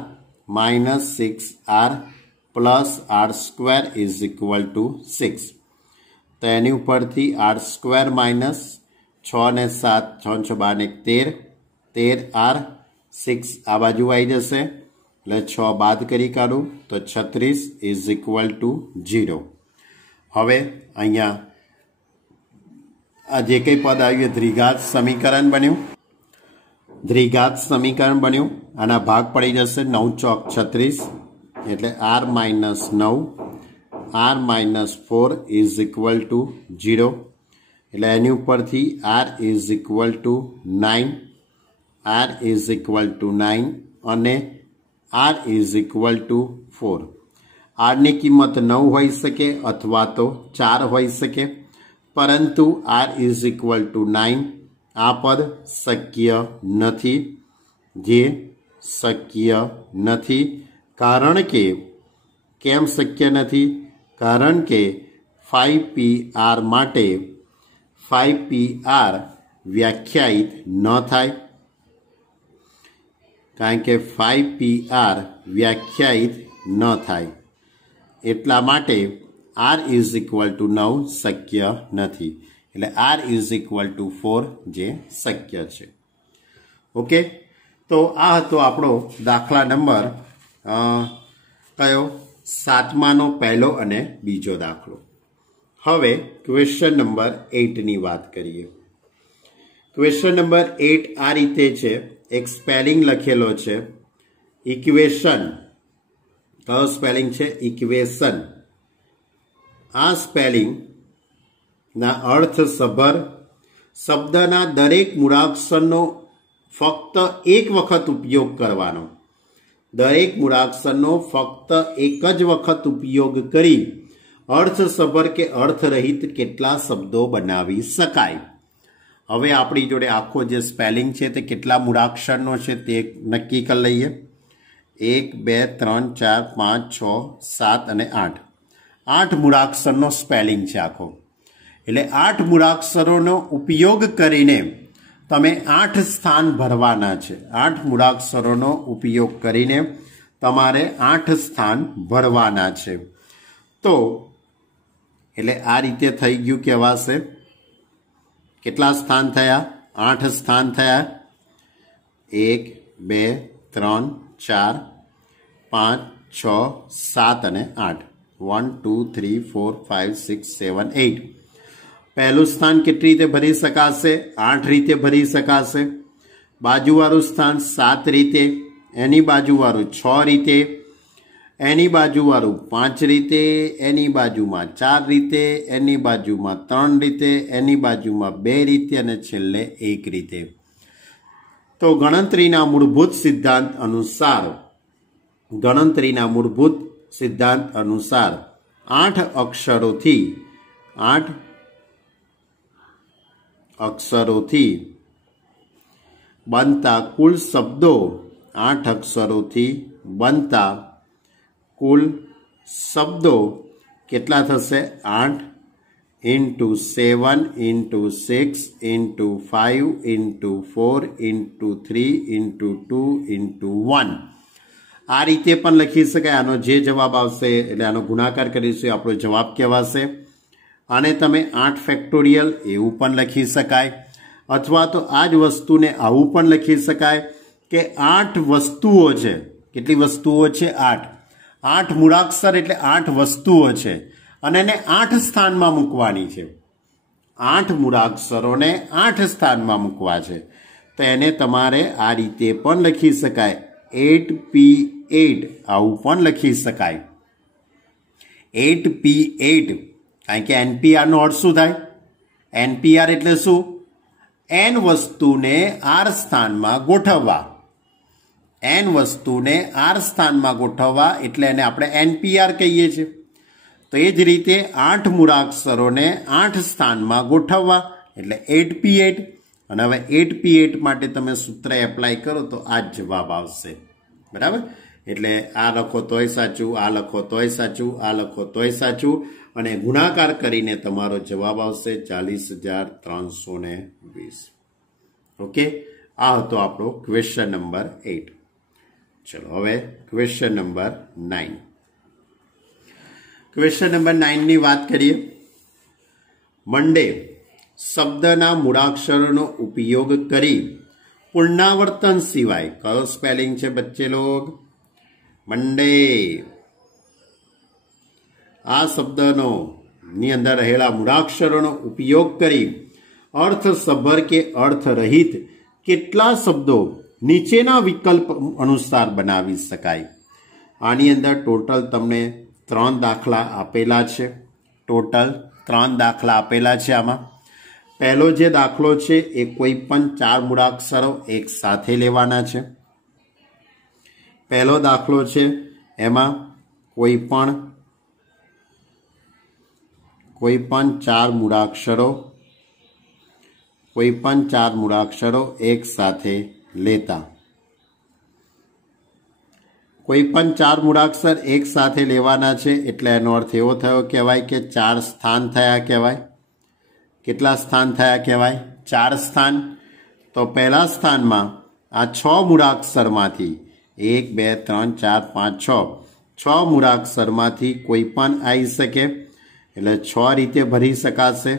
-6R plus R² is equal to 6। तो एनी उपरथी R² माइनस 6 ने 7 6 6 12 ने 13 13R 6 आ बाजू आई जैसे 6 बाद करी काढूं तो 36 इज इक्वल टू 0। हवे अहींया आ जे कई पद आव्युं द्विघात समीकरण बन्युं। द्विघात समीकरण बन्युं आना भाग पड़ी जशे 9 चौक 36 एटले R minus 9 R minus 4 is equal to 0। એટલે એની ઉપરથી R is equal to 9, R is equal to 9 અને R is equal to 4। R ની કિંમત 9 હોઈ શકે અથવા તો 4 હોઈ શકે, પરંતુ R is equal to 9 આ પદ શક્ય નથી, જે શક્ય નથી। કારણ કે કેમ શક્ય નથી? कारण के 5PR माटे 5PR व्याख्यायित न थाय। कारण के 5PR व्याख्यायित न थाय एटला माटे R is equal to 9 शक्य नथी, एटले R is equal to 4 जे शक्य छे। ओके, तो आ हतो आपणो दाखला नंबर कयो 7मानो पहलो अने बीजो दाखलो। हवे क्वेश्चन नंबर 8 नी बात करिए। क्वेश्चन नंबर 8 आ रीते छे, एक स्पेलिंग लखेलो छे इक्वेशन। कयो स्पेलिंग छे? इक्वेशन। आ स्पेलिंग ना अर्थ सभर शब्दना दरेक मूळाक्षरनो फक्त एक वखत उपयोग करवानो। दरेक मूळाक्षरनो फक्त एक ज वखत उपयोग करी अर्थसभर के अर्थरहित केटला शब्दों बनावी शकाय। हवे आपणी जोड़े आखो जे स्पेलिंग छे ते केटला मूळाक्षरनो छे ते नक्की कर लईए। 1 2 3 4 5 6 7 અને 8 8 મૂળાક્ષરનો સ્પેલિંગ છે આખો। એટલે 8 મૂળાક્ષરોનો ઉપયોગ કરીને તમે 8 स्थान भरवाना छे। 8 मूळाक्षरोनो उपयोग करीने तमारे 8 स्थान भरवाना छे। तो એટલે આ રીતે થઈ ગયું કહેવાશે. કેટલા સ્થાન થયા? 8 સ્થાન થયા. 1 2 3 4 5 6 7 અને 8. 1 2 3 4 5 6 7 8. પહેલું સ્થાન કેટલી રીતે ભરી શકાશે? 8 રીતે ભરી શકાશે. બાજુવાળું સ્થાન 7 રીતે, એની બાજુવાળું 6 રીતે, એની બાજુવાળું 5 રીતે, એની બાજુમાં 4 રીતે, એની બાજુમાં 3 રીતે, એની બાજુમાં 2 રીતે અને છેલ્લે 1 રીતે. તો ગણતરીના મૂળભૂત સિદ્ધાંત અનુસાર 8 અક્ષરોથી બનતા કુલ શબ્દો 8 અક્ષરોથી બનતા કુલ શબ્દો કેટલા થશે? 8 × 7 × 6 × 5 × 4 × 3 × 2 × 1. આ રીતે પણ લખી શકાય. આનો જે જવાબ આવશે એટલે આનો ગુણાકાર કરીશું આપણો જવાબ કહેવાશે. આને તમે 8 ફેક્ટોરિયલ એવું પણ લખી શકાય, અથવા તો આ જ વસ્તુને આવું પણ લખી શકાય કે 8 વસ્તુઓ છે. કેટલી વસ્તુઓ છે? 8. 8 મૂળાક્ષર એટલે 8 વસ્તુઓ છે અને એને 8 સ્થાનમાં મૂકવાની છે. 8 મૂળાક્ષરોને 8 સ્થાનમાં મૂકવા છે. તો એને તમારે આ રીતે પણ લખી શકાય. 8p8 આવું પણ લખી શકાય. 8p8 કારણ કે NPR નો અર્થ શું થાય? NPR એટલે શું? n વસ્તુને r સ્થાનમાં ગોઠવવા. n વસ્તુને r સ્થાનમાં ગોઠવવા એટલે એને આપણે NPR કહીએ છીએ. તો એ જ રીતે 8 મૂળાક્ષરોને 8 સ્થાનમાં ગોઠવવા એટલે 8p8. અને હવે 8p8 માટે તમે સૂત્ર એપ્લાય કરો તો આ જ જવાબ આવશે. બરાબર? એટલે આ લખો તોય સાચું, આ લખો તોય સાચું, આ લખો તોય સાચું અને ગુણાકાર કરીને તમારો જવાબ આવશે 40,320. ઓકે, આ હતો આપણો ક્વેશ્ચન નંબર 8. ચલો હવે ક્વેશ્ચન નંબર 9. ક્વેશ્ચન નંબર 9 ની વાત કરીએ. મંડે શબ્દના મૂળાક્ષરોનો ઉપયોગ કરી પુનરાવર્તન સિવાય કયો સ્પેલિંગ છે બચ્ચે લોગ? મંડે. આ શબ્દનો ની અંદર રહેલા મૂળાક્ષરોનો ઉપયોગ કરી અર્થસભર કે અર્થરહિત કેટલા શબ્દો નીચેના વિકલ્પ અનુસાર બનાવી શકાય? આની અંદર ટોટલ તમને 3 દાખલા આપેલા છે. ટોટલ 3 દાખલા આપેલા છે. આમાં પહેલો જે દાખલો છે એ કોઈ પણ 4 મૂળાક્ષરો એક સાથે લેવાના છે. પહેલો દાખલો છે એમાં કોઈ પણ 4 મૂળાક્ષરો એક સાથે લેતા. કોઈ પણ 4 મૂળાક્ષર એક સાથે લેવાના છે એટલે એનો અર્થ એવો થયો કહેવાય કે 4 સ્થાન થયા કહેવાય. કેટલા સ્થાન થયા કહેવાય? 4 સ્થાન. તો પહેલા સ્થાનમાં આ 6 મૂળાક્ષરમાંથી 1 2 3 4 5 6 મૂળાક્ષરમાંથી કોઈ પણ આવી શકે એટલે 6 રીતે ભરી શકાશે.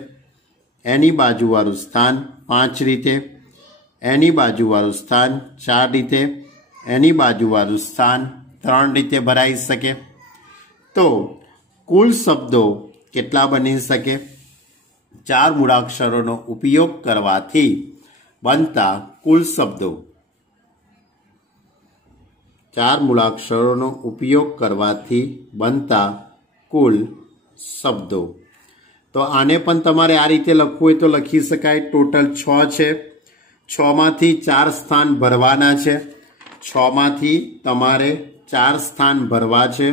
એની બાજુવાળું સ્થાન 5 રીતે, એની બાજુવાળું સ્થાન 4 રીતે, એની બાજુવાળું સ્થાન 3 રીતે ભરાઈ શકે. તો કુલ શબ્દો કેટલા બની શકે? 4 મૂળાક્ષરોનો ઉપયોગ કરવાથી બનતા કુલ શબ્દો. 4 મૂળાક્ષરોનો ઉપયોગ કરવાથી બનતા કુલ શબ્દો. તો આને પણ તમારે આ રીતે લખવું હોય તો લખી શકાય. ટોટલ 6 છે. 6 માંથી 4 સ્થાન ભરવાના છે. 6 માંથી તમારે 4 સ્થાન ભરવા છે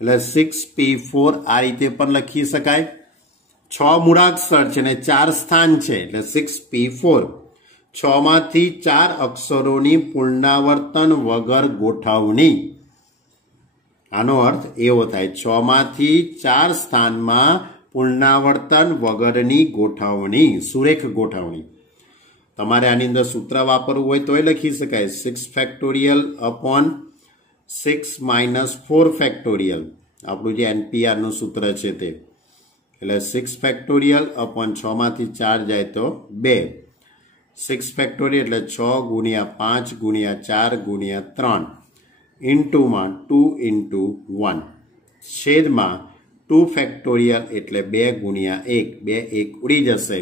એટલે 6p4 આ રીતે પણ લખી શકાય. 6 મૂળાક્ષર છે ને 4 સ્થાન છે એટલે 6p4. 6 માંથી 4 અક્ષરોની પુનરાવર્તન વગર ગોઠવણી. આનો અર્થ એવો થાય 6 માંથી 4 સ્થાનમાં પુનરાવર્તન વગરની ગોઠવણી, સુરેખ ગોઠવણી. તમારે આની અંદર સૂત્ર વાપરવું હોય તોય લખી શકાય 6 ફેક્ટોરિયલ અપોન 6 - 4 ફેક્ટોરિયલ. આપણું જે NPR નું સૂત્ર છે તે. એટલે 6 ફેક્ટોરિયલ અપોન 6 માંથી 4 જાય તો 2. 6 ફેક્ટોરિયલ એટલે 6 ગુણ્યા 5 ગુણ્યા 4 ગુણ્યા 3 ઇન્ટુમાં 2 ઇન્ટુ 1 છેદમાં 2 ફેક્ટોરિયલ એટલે 2 ગુણ્યા 1 2 1 ઉડી જશે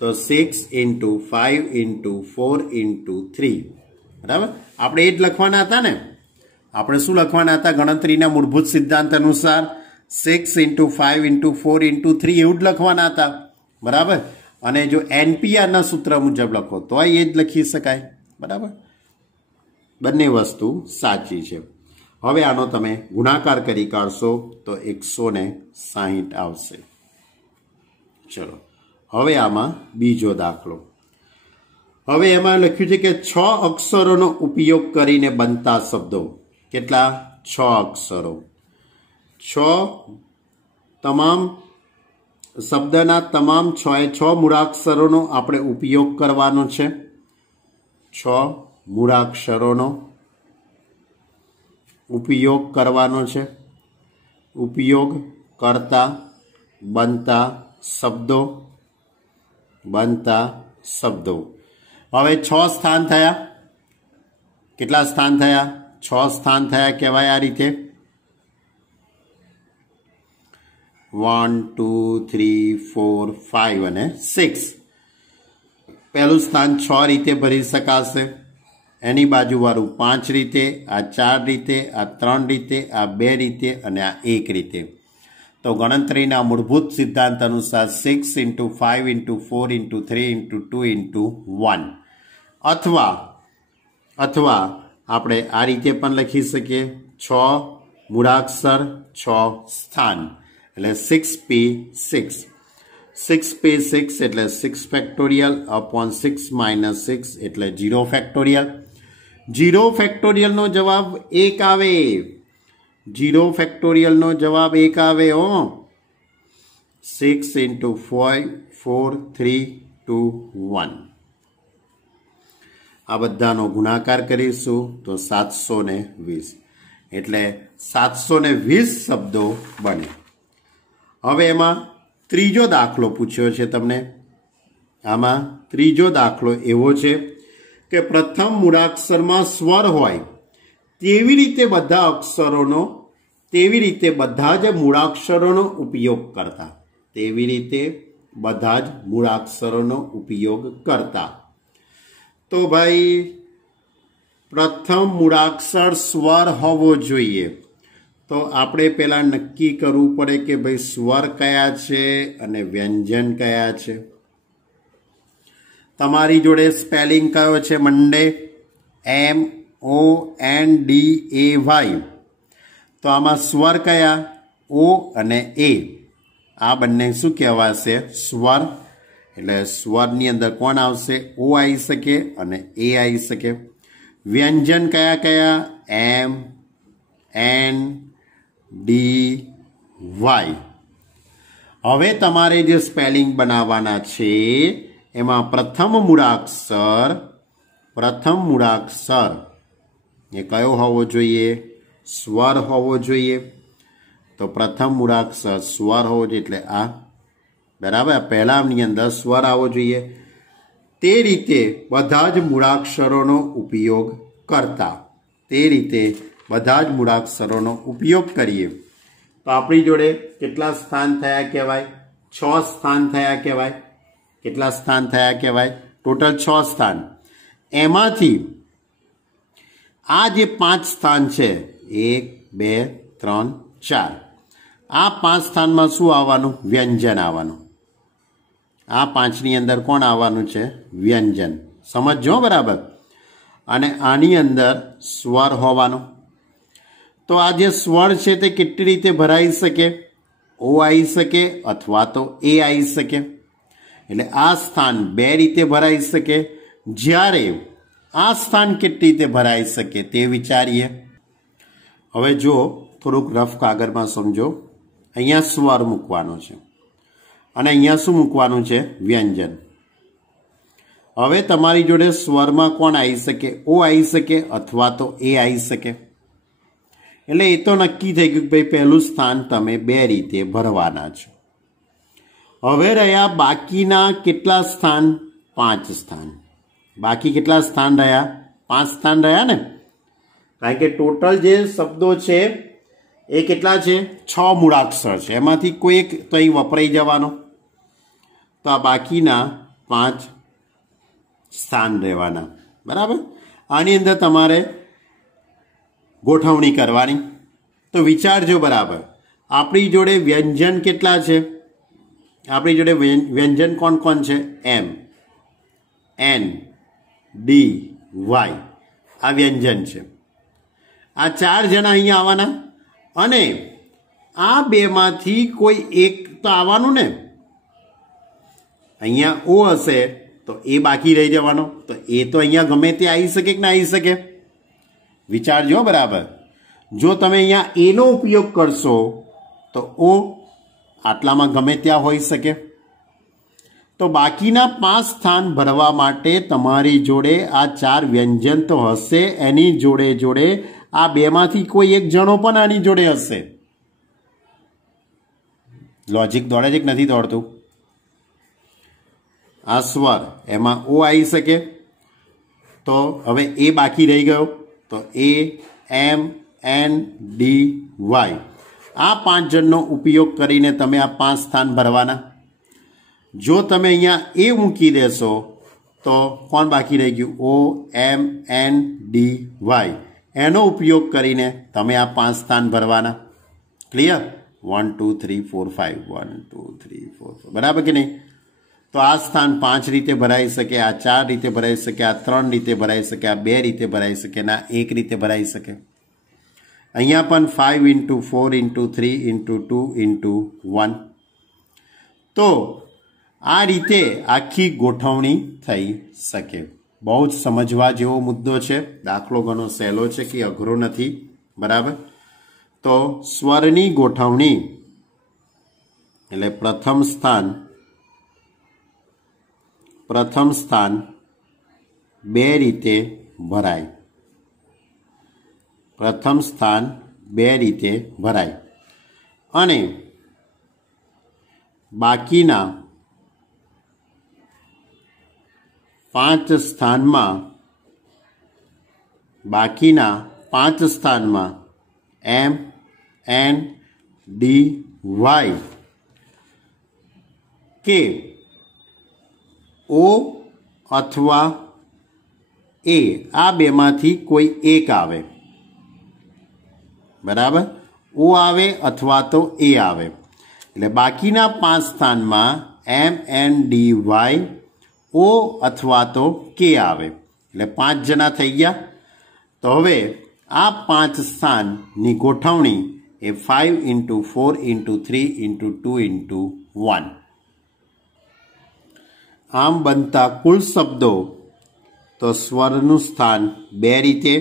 તો 6 ઇન્ટુ 5 ઇન્ટુ 4 ઇન્ટુ 3 બરાબર. આપણે એ જ લખવાના હતા ને. આપણે શું લખવાના હતા ગણતરીના મૂળભૂત સિદ્ધાંત અનુસાર 6 ઇન્ટુ 5 ઇન્ટુ 4 ઇન્ટુ 3 એવું જ લખવાના હતા બરાબર. અને જો એનપીઆરના સૂત્ર મુજબ લખો તો એ જ લખી શકાય બરાબર. બંને વસ્તુ સાચી છે. હવે આનો તમે ગુણાકાર કરી કાઢશો તો 160 આવશે. ચલો હવે આમાં બીજો દાખલો. હવે એમાં લખ્યું છે કે 6 અક્ષરોનો ઉપયોગ કરીને બનતા શબ્દો. કેટલા? 6 અક્ષરો. 6 તમામ શબ્દના તમામ 6 મૂળાક્ષરોનો આપણે ઉપયોગ કરવાનો છે. 6 મૂળાક્ષરોનો ઉપયોગ કરવાનો છે. ઉપયોગ કરતા બનતા શબ્દો. હવે 6 સ્થાન થયા. કેટલા સ્થાન થયા? 6 સ્થાન થયા કહેવાય આ રીતે. 1 2 3 4 5 અને 6. પહેલું સ્થાન 6 રીતે ભરી શકાશે. એની બાજુવાળું 5 રીતે, આ 4 રીતે, આ 3 રીતે, આ 2 રીતે અને આ 1 રીતે. તો ગણતરીના મૂળભૂત સિદ્ધાંત અનુસાર 6 into 5 into 4 into 3 into 2 into 1 અથવા આપણે આ રીતે પણ લખી શકીએ 6 મૂળાક્ષર 6 સ્થાન એટલે 6p6. 6p6 એટલે 6 ફેક્ટોરિયલ અપોન 6 માઇનસ 6 એટલે 0 ફેક્ટોરિયલ. 0 ફેક્ટોરિયલનો જવાબ 1 આવે. 0 ફેક્ટોરિયલનો જવાબ 1 આવે. 6 ઇન્ટુ 5 4 3 2 1. આ બધાનો ગુણાકાર કરીશું તો 720 એટલે 720 શબ્દો બને. હવે એમાં ત્રીજો દાખલો પૂછ્યો છે તમને. આમાં ત્રીજો દાખલો એવો છે કે પ્રથમ મૂળાક્ષરમાં સ્વર હોય તેવી રીતે બધા જ મૂળાક્ષરોનો ઉપયોગ કરતા. તેવી રીતે બધા જ મૂળાક્ષરોનો ઉપયોગ કરતા. તો ભાઈ પ્રથમ મૂળાક્ષર સ્વર હોવો જોઈએ. તો આપણે પહેલા નક્કી કરવું પડે કે ભાઈ સ્વર કયા છે અને વ્યંજન કયા છે. તમારી જોડે સ્પેલિંગ કયો છે? મંડે MONDAY. તો આમાં સ્વર કયા? O અને A. આ બંને શું કહેવાશે? સ્વર. એટલે સ્વરની અંદર કોણ આવશે? O આવી શકે અને A આવી શકે. વ્યંજન કયા કયા? M N D Y. હવે તમારે જે સ્પેલિંગ બનાવવાના છે એમાં પ્રથમ મૂળાક્ષર એ કયો હોવો જોઈએ? સ્વર હોવો જોઈએ. તો પ્રથમ મૂળાક્ષર સ્વર હોવો જોઈએ એટલે આ બરાબર. પહેલાની અંદર સ્વર આવવો જોઈએ. તે રીતે બધા જ મૂળાક્ષરોનો ઉપયોગ કરતા. ઉપયોગ કરીએ તો આપણી જોડે કેટલા સ્થાન થયા કહેવાય? 6 સ્થાન થયા કહેવાય. કેટલા સ્થાન થયા કહેવાય? ટોટલ 6 સ્થાન. એમાંથી આ જે 5 સ્થાન છે 1 2 3 4 આ 5 સ્થાનમાં શું આવવાનું? વ્યંજન આવવાનું. આ 5ની અંદર કોણ આવવાનું છે? વ્યંજન. સમજો બરાબર. અને આની અંદર સ્વર હોવાનો. તો આ જે સ્વર છે તે કેટલી રીતે ભરાઈ શકે? O આવી શકે અથવા તો A આવી શકે. એટલે આ સ્થાન 2 રીતે ભરાઈ શકે. જ્યારે આ સ્થાન કેટલી રીતે ભરાઈ શકે તે વિચારીએ. હવે જો થોડુંક રફ કાગળમાં સમજો. અહીંયા સ્વર મૂકવાનો છે અને અહીંયા શું મૂકવાનું છે? વ્યંજન. હવે તમારી જોડે સ્વરમાં કોણ આવી શકે? O આવી શકે અથવા તો A આવી શકે. એટલે એ તો નક્કી થઈ ગયું કે ભાઈ પહેલું સ્થાન તમે બે રીતે ભરવાના છો. હવે રહ્યા બાકીના કેટલા સ્થાન? 5 સ્થાન. બાકી કેટલા સ્થાન રહ્યા? 5 સ્થાન રહ્યા ને, કારણ કે ટોટલ જે શબ્દો છે એ કેટલા છે? 6 મૂળાક્ષર છે, એમાંથી કોઈ એક તો અહીં વપરાઈ જવાનો. તો આ બાકીના 5 સ્થાન રહેવાના. બરાબર. આની અંદર તમારે ગોઠવણી કરવાની. તો વિચારજો બરાબર, આપણી જોડે વ્યંજન કેટલા છે? આપણી જોડે વ્યંજન કોણ કોણ છે? એમ, એન, ડી, વાય. આ વ્યંજન છે. આ 4 જણા અહીંયા આવવાના અને આ બેમાંથી કોઈ એક તો આવવાનું ને. અહીંયા ઓ હશે તો એ બાકી રહી જવાનો. તો એ તો અહીંયા ગમે તે આવી શકે કે ના આવી શકે? વિચારજો બરાબર. જો તમે અહીંયા એનો ઉપયોગ કરશો તો ઓ આટલામાં ગમે ત્યાં હોઈ શકે. તો બાકીના 5 સ્થાન ભરવા માટે તમારી જોડે આ 4 વ્યંજન તો હશે, એની જોડે જોડે આ બેમાંથી કોઈ એક જણો પણ આની જોડે હશે. લોજિક દોડે છે કે નથી દોડતું? આ સ્વર એમાં ઓ આવી શકે. તો હવે એ બાકી રહી ગયો. તો એ, એમ, એન, ડી, વાય. આ 5 જણનો ઉપયોગ કરીને તમે આ 5 સ્થાન ભરવાના. જો તમે અહીંયા એ મૂકી દેશો તો કોણ બાકી રહી ગયું? ઓ, એમ, એન, ડી, વાય. એનો ઉપયોગ કરીને તમે આ 5 સ્થાન ભરવાના. ક્લિયર? 1 2 3 4 5. 1 2 3 4 5. બરાબર કે નહીં? તો આ સ્થાન 5 રીતે ભરાઈ શકે, આ 4 રીતે ભરાઈ શકે, આ 3 રીતે ભરાઈ શકે, આ 2 રીતે ભરાઈ શકે, અને આ 1 રીતે ભરાઈ શકે. અહીંયા પણ 5 × 4 × 3 × 2 × 1. તો આ રીતે આખી ગોઠવણી થઈ શકે. બહુ જ સમજવા જેવો મુદ્દો છે. દાખલો ઘણો સહેલો છે કે અઘરો નથી. બરાબર. તો સ્વરની ગોઠવણી એટલે પ્રથમ સ્થાન 2 રીતે ભરાય. પ્રથમ સ્થાન 2 રીતે ભરાય અને બાકીના 5 સ્થાનમાં એમ, એન, ડી, વાય કે ઓ અથવા એ, આ બેમાંથી કોઈ એક આવે. બરાબર. ઓ આવે અથવા તો એ આવે. એટલે બાકીના 5 સ્થાનમાં એમ, એન, ડી, વાય, ઓ અથવા તો કે આવે. એટલે 5 જણા થઈ ગયા. તો હવે આ 5 સ્થાનની ગોઠવણી એ 5 × 4 × 3 × 2 × 1. આમ બનતા કુલ શબ્દો તો સ્વરનું સ્થાન 2 રીતે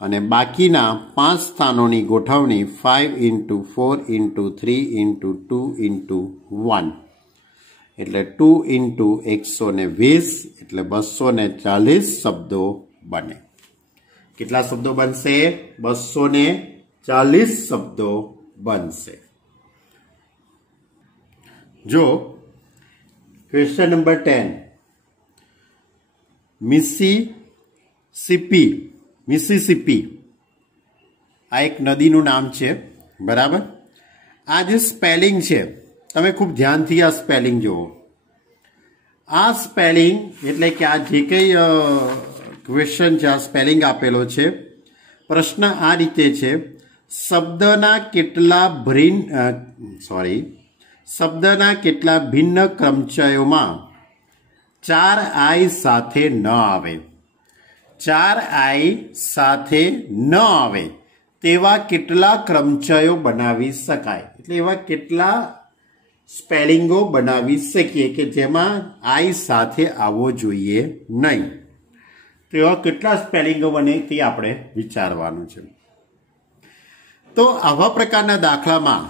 અને બાકીના 5 સ્થાનોની ગોઠવણી 5 × 4 × 3 × 2 × 1. એટલે 2 × 120 એટલે 240 શબ્દો બને. કેટલા શબ્દો બનશે? 240 શબ્દો બનશે. જો ક્વેશ્ચન નંબર 10, મિસિસિપી આ એક નદીનું નામ છે. બરાબર. આ જે સ્પેલિંગ છે તમે ખૂબ ધ્યાનથી આ સ્પેલિંગ જુઓ. આ સ્પેલિંગ એટલે કે આ જે કંઈ ક્વેશ્ચન છે, આ સ્પેલિંગ આપેલો છે. પ્રશ્ન આ રીતે છે: શબ્દના કેટલા ભિન્ન ક્રમચયોમાં 4i સાથે ન આવે. 4i સાથે ન આવે તેવા કેટલા ક્રમચયો બનાવી શકાય. એટલે એવા કેટલા સ્પેલિંગો બનાવી શકીએ કે જેમાં આઈ સાથે આવવો જોઈએ નહીં. તો એવા કેટલા સ્પેલિંગો બને તે આપણે વિચારવાનું છે. તો આવા પ્રકારના દાખલામાં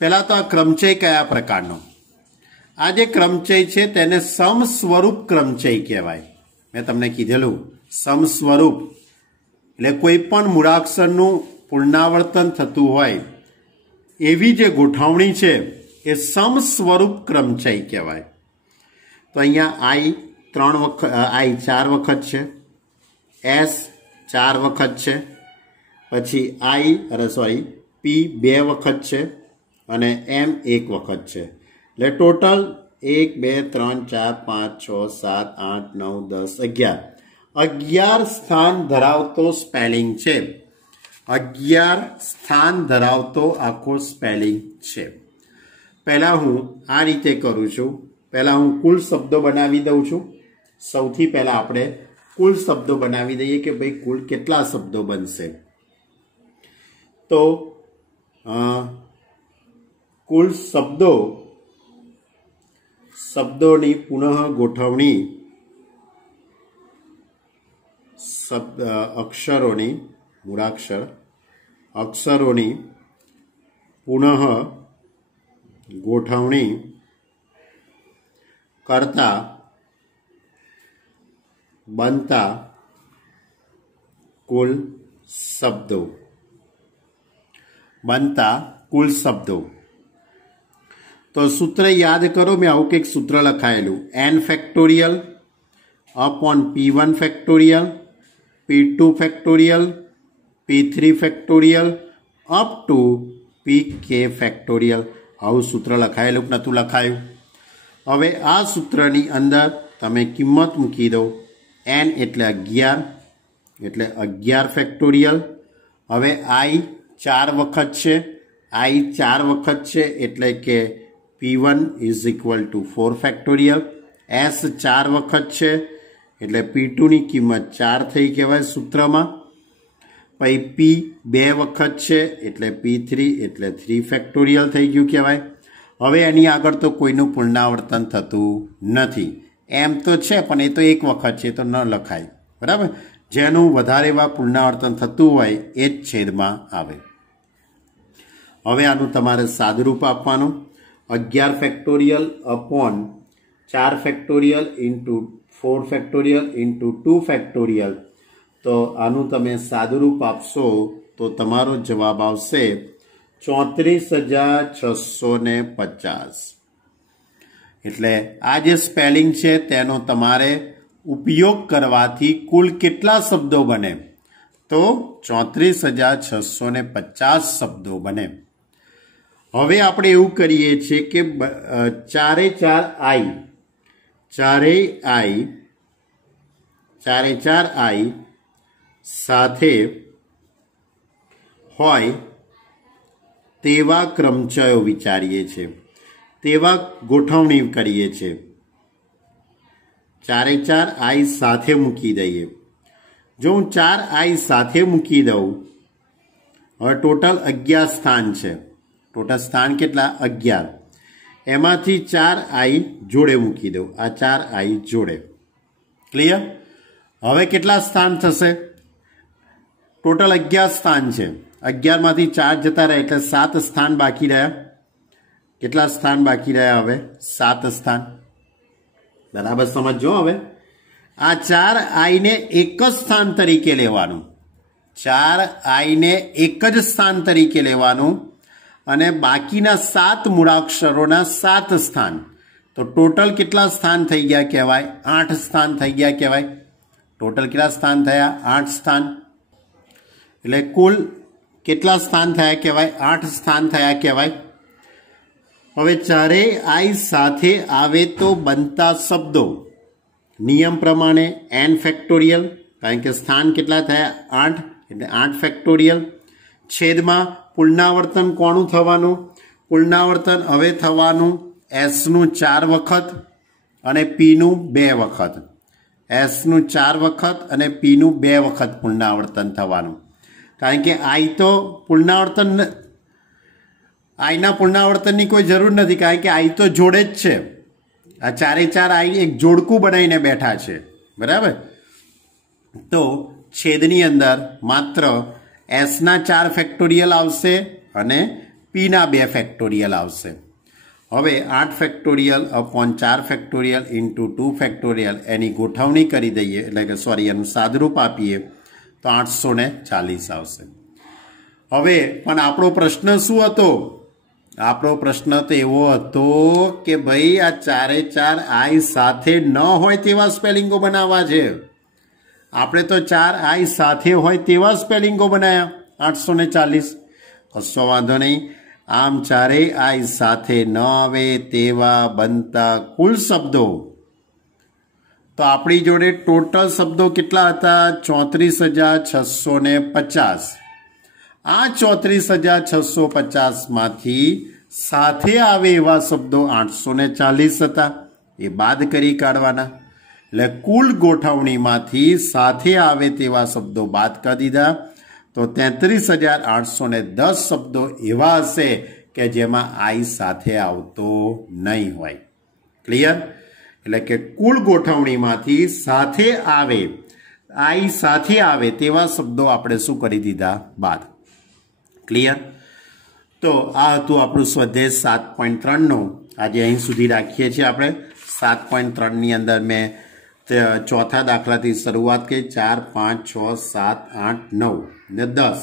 પહેલાં તો આ ક્રમચય કયા પ્રકારનો? આ જે ક્રમચય છે તેને સમસ્વરૂપ ક્રમચય કહેવાય. મેં તમને કીધેલું સમસ્વરૂપ એટલે કોઈ પણ મૂળાક્ષરનું પુનરાવર્તન થતું હોય એવી જે ગોઠવણી છે એ સમસ્વરૂપ ક્રમચય કહેવાય. તો અહીંયા I 4 વખત છે, S 4 વખત છે, પછી P 2 વખત છે અને M 1 વખત છે. એટલે ટોટલ 1 2 3 4 5 6 7 8 9 10 11 સ્થાન ધરાવતો સ્પેલિંગ છે. 11 સ્થાન ધરાવતો આખો સ્પેલિંગ છે. પહેલા હું આ રીતે કરું છું. પહેલા હું કુલ શબ્દો બનાવી દઉં છું. સૌથી પહેલા આપણે કુલ શબ્દો બનાવી દઈએ કે ભાઈ કુલ કેટલા શબ્દો બનશે. તો કુલ શબ્દોની પુનઃ ગોઠવણી અક્ષરોની મૂળાક્ષર અક્ષરોની પુનઃ ગોઠવણી કરતા બનતા કુલ શબ્દો તો સૂત્ર યાદ કરો. મેં આવું કંઈક સૂત્ર લખાયેલું n factorial upon p1 factorial p2 factorial p3 factorial up to pk factorial. આવું સૂત્ર લખાયેલું કે નહોતું લખાયું? હવે આ સૂત્રની અંદર તમે કિંમત મૂકી દો. n એટલે 11 એટલે 11 ફેક્ટોરિયલ. હવે I 4 વખત છે, I 4 વખત છે એટલે કે p1 is equal to 4 factorial. S 4 વખત છે એટલે p2ની કિંમત 4 થઈ કહેવાય સૂત્રમાં. પછી p 2 વખત છે એટલે p3 એટલે 3 ફેક્ટોરિયલ થઈ ગયું કહેવાય. હવે એની આગળ તો કોઈનું પુનરાવર્તન થતું નથી. એમ તો છે પણ એ તો એક વખત છે તો ન લખાય, બરાબર. જેનું વધારે વાર પુનરાવર્તન થતું હોય એ જ છેદમાં આવે. હવે આનું તમારે સાદુરૂપ આપવાનું. 11 factorial upon 4 factorial into 4 factorial into 2 factorial. તો આનું તમે સાદુરૂપ આપશો તો તમારો જવાબ આવશે 34,650. એટલે આ જે સ્પેલિંગ છે તેનો તમારે ઉપયોગ કરવાથી કુલ કેટલા શબ્દો બને? તો 34,650 શબ્દો બને. હવે આપણે એવું કરીએ છીએ કે ચારે ચાર I સાથે હોય તેવા ક્રમચયો વિચારીએ છીએ, તેવા ગોઠવણી કરીએ છીએ. ચારે ચાર I સાથે મૂકી દઈએ. જો હું 4 I સાથે મૂકી દઉં, હવે ટોટલ 11 સ્થાન છે. ટોટલ સ્થાન કેટલા? 11. એમાંથી 4 I જોડે મૂકી દઉં. આ 4 I જોડે. ક્લિયર? હવે કેટલા સ્થાન થશે? ટોટલ 11 સ્થાન છે. 11માંથી 4 જતા રહ્યા એટલે 7 સ્થાન બાકી રહ્યા. કેટલા સ્થાન બાકી રહ્યા? હવે 7 સ્થાન. બરાબર સમજો. હવે આ 4 I ને એક જ સ્થાન તરીકે લેવાનું. 4 I ને એક જ સ્થાન તરીકે લેવાનું અને બાકીના 7 મૂળાક્ષરોના 7 સ્થાન. તો ટોટલ કેટલા સ્થાન થઈ ગયા કહેવાય? 8 સ્થાન થઈ ગયા કહેવાય. ટોટલ કેટલા સ્થાન થયા? 8 સ્થાન. એટલે કુલ કેટલા સ્થાન થયા કહેવાય? 8 સ્થાન થયા કહેવાય. હવે ચારેય I સાથે આવે તો બનતા શબ્દો નિયમ પ્રમાણે n ફેક્ટોરિયલ, કારણ કે સ્થાન કેટલા થયા? 8 એટલે 8 ફેક્ટોરિયલ. છેદમાં પુનરાવર્તન કોનું થવાનું? પુનરાવર્તન હવે થવાનું S નું 4 વખત અને P નું 2 વખત. S નું 4 વખત અને P નું 2 વખત પુનરાવર્તન થવાનું. કારણ કે I તો પુનરાવર્તન આઈના પુનરાવર્તનની કોઈ જરૂર નથી, કારણ કે I તો જોડે જ છે. આ ચારે ચાર I એક જોડકું બનાવીને બેઠા છે, બરાબર. તો છેદની અંદર માત્ર S ના 4 ફેક્ટોરિયલ આવશે અને P ના 2 ફેક્ટોરિયલ આવશે. હવે 8 factorial upon 4 factorial into 2 factorial એની ગોઠવણી કરી દઈએ, એટલે કે એનું સાદરૂપ આપીએ તો 840 આવશે. હવે પણ આપણો પ્રશ્ન શું હતો? આપણો પ્રશ્ન તો એવો હતો કે ભાઈ આ ચારે ચાર આઈ સાથે ન હોય તેવા સ્પેલિંગો બનાવવા છે. આપણે તો ચાર આઈ સાથે હોય તેવા સ્પેલિંગો બનાવ્યા 840. કશો વાંધો નહીં. આમ ચારેય આઈ સાથે ન આવે તેવા બનતા કુલ શબ્દો, તો આપણી જોડે ટોટલ શબ્દો કેટલા હતા? 34,650. આ 34,650 માંથી સાથે આવે એવા શબ્દો 840 હતા. એ બાદ કરી કાઢવાના. એટલે કુલ ગોઠવણીમાંથી સાથે આવે તેવા શબ્દો બાદ કરી દીધા. તો 33,810 શબ્દો એવા હશે કે જેમાં આઈ સાથે આવતો નહીં હોય. ક્લિયર? એટલે કે કુલ ગોઠવણીમાંથી સાથે આવે, આઈ સાથે આવે તેવા શબ્દો આપણે શું કરી દીધા? બાદ. ક્લિયર? તો આ હતું આપણું સ્વાધ્યાય 7.3નું. આજે અહીં સુધી રાખીએ છીએ આપણે. 7.3ની અંદર મેં ચોથા દાખલાથી શરૂઆત કરી. 4, 5, 6, 7, 8, 9 ને 10.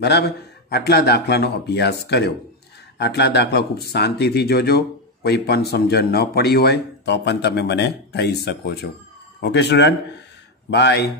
બરાબર? આટલા દાખલાનો અભ્યાસ કર્યો. આટલા દાખલા ખૂબ શાંતિથી જોજો. કોઈ પણ સમજણ ન પડી હોય તો પણ તમે મને કહી શકો છો. Okay student, by.